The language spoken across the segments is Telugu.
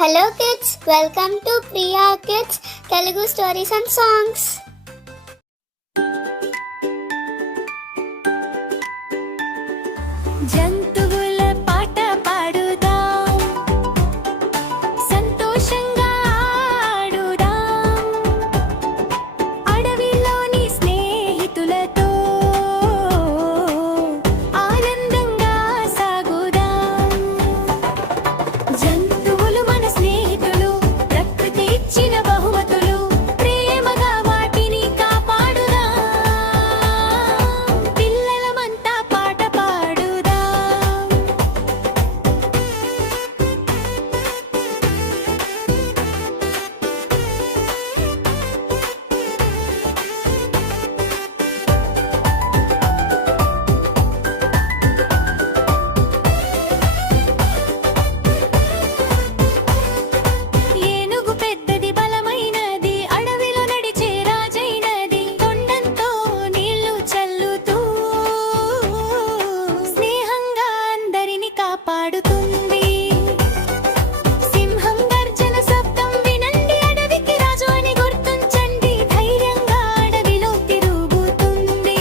Hello kids, welcome to Priya Kids Telugu Stories and Songs. జంతువుల పాట పాడుదాం, సంతోషంగా ఆడుదాం, అడవిలోని స్నేహితులతో ఆనందంగా సాగుదాం. జంతువులు మన స్నేహితులు, ప్రకృతి ఇచ్చిన బహుమతులు, ప్రేమగా వాటిని కాపాడుదాం. పిల్లలమంతా పాట పాడుదాం. ఏనుగు పెద్దది, బలమైనది, అడవిలో నడిచే రాజైనది, తొండంతో నీళ్లు చల్లుతూ స్నేహంగా అందరిని కాపాడుతుంది. సింహం గర్జన శబ్దం వినండి, అడవికి రాజు అని గుర్తుంచండి, ధైర్యంగా అడవిలో తిరుగుతుంది.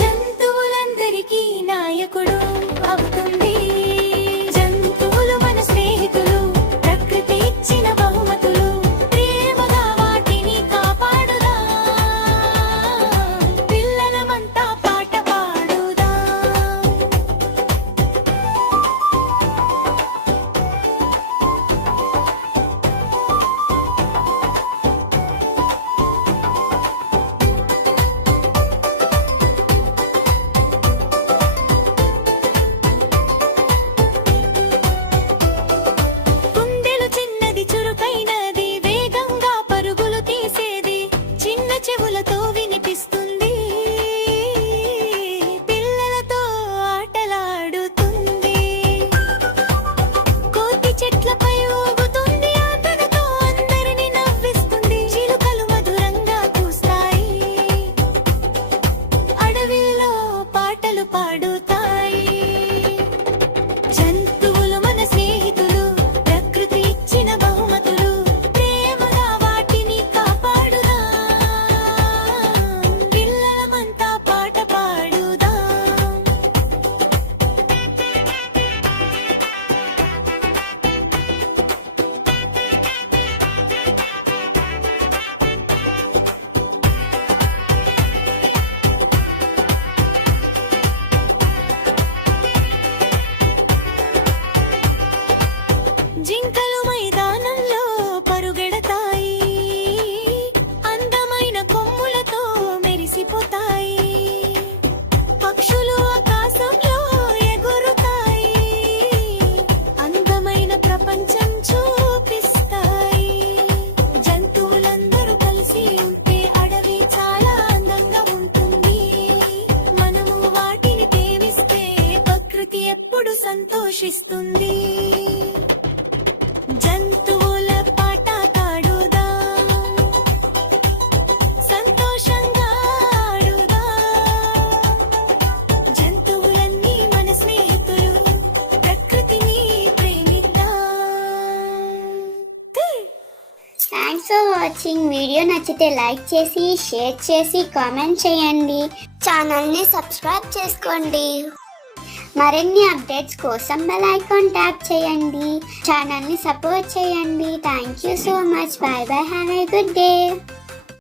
జంతువులందరికీ నాయకుడు అవుతుంది. జంతువులు మన స్నేహితులు, ప్రకృతి ఇచ్చిన బహుమతులు, ప్రేమగా వాటిని కాపాడుదాం. పిల్లలమంతా పాట పాడుదాం. కుందెలు చిన్నది, చురుకైనది, వేగంగా పరుగులు తీసేది, చిన్న చెవులతో వినిపిస్తుంది, పిల్లలతో ఆటలాడుతుంది. కోతి చెట్లపై ఊగుతుంది, ఆటలతో అందరిని నవ్విస్తుంది, చిలుకలు మధురంగా కూస్తాయి, అడవిలో పాటలు పాడుతాయి. జంతువులు మన స్నేహితులు, ప్రకృతి ఇచ్చిన బహుమతులు, ప్రేమగా వాటిని కాపాడుదాం. పిల్లలమంతా పాట పాడుదాం. జింకలు మైదానంలో పరుగెడతాయి, అందమైన కొమ్ములతో మెరిసిపోతాయి. పక్షులు ఆకాశంలో ఎగురుతాయి, అందమైన ప్రపంచం చూపిస్తాయి. జంతువులందరూ కలిసి ఉంటే అడవి చాలా అందంగా ఉంటుంది. మనము వాటిని ప్రేమిస్తే ప్రకృతి ఎప్పుడు సంతోషిస్తుంది. జంతువుల పాట పాడుదాం, సంతోషంగా ఆడుదాం. జంతువులన్నీ మన స్నేహితులు, ప్రకృతిని ప్రేమిద్దాం. Thanks for watching. వీడియో నచ్చితే లైక్ చేసి, షేర్ చేసి, కామెంట్ చేయండి. ఛానల్ని సబ్స్క్రైబ్ చేసుకోండి. మరిన్ని అప్డేట్స్ కోసం బెల్ ఐకాన్ ట్యాప్ చేయండి. ఛానల్ని సపోర్ట్ చేయండి. Thank you so much. By by. Have a good day.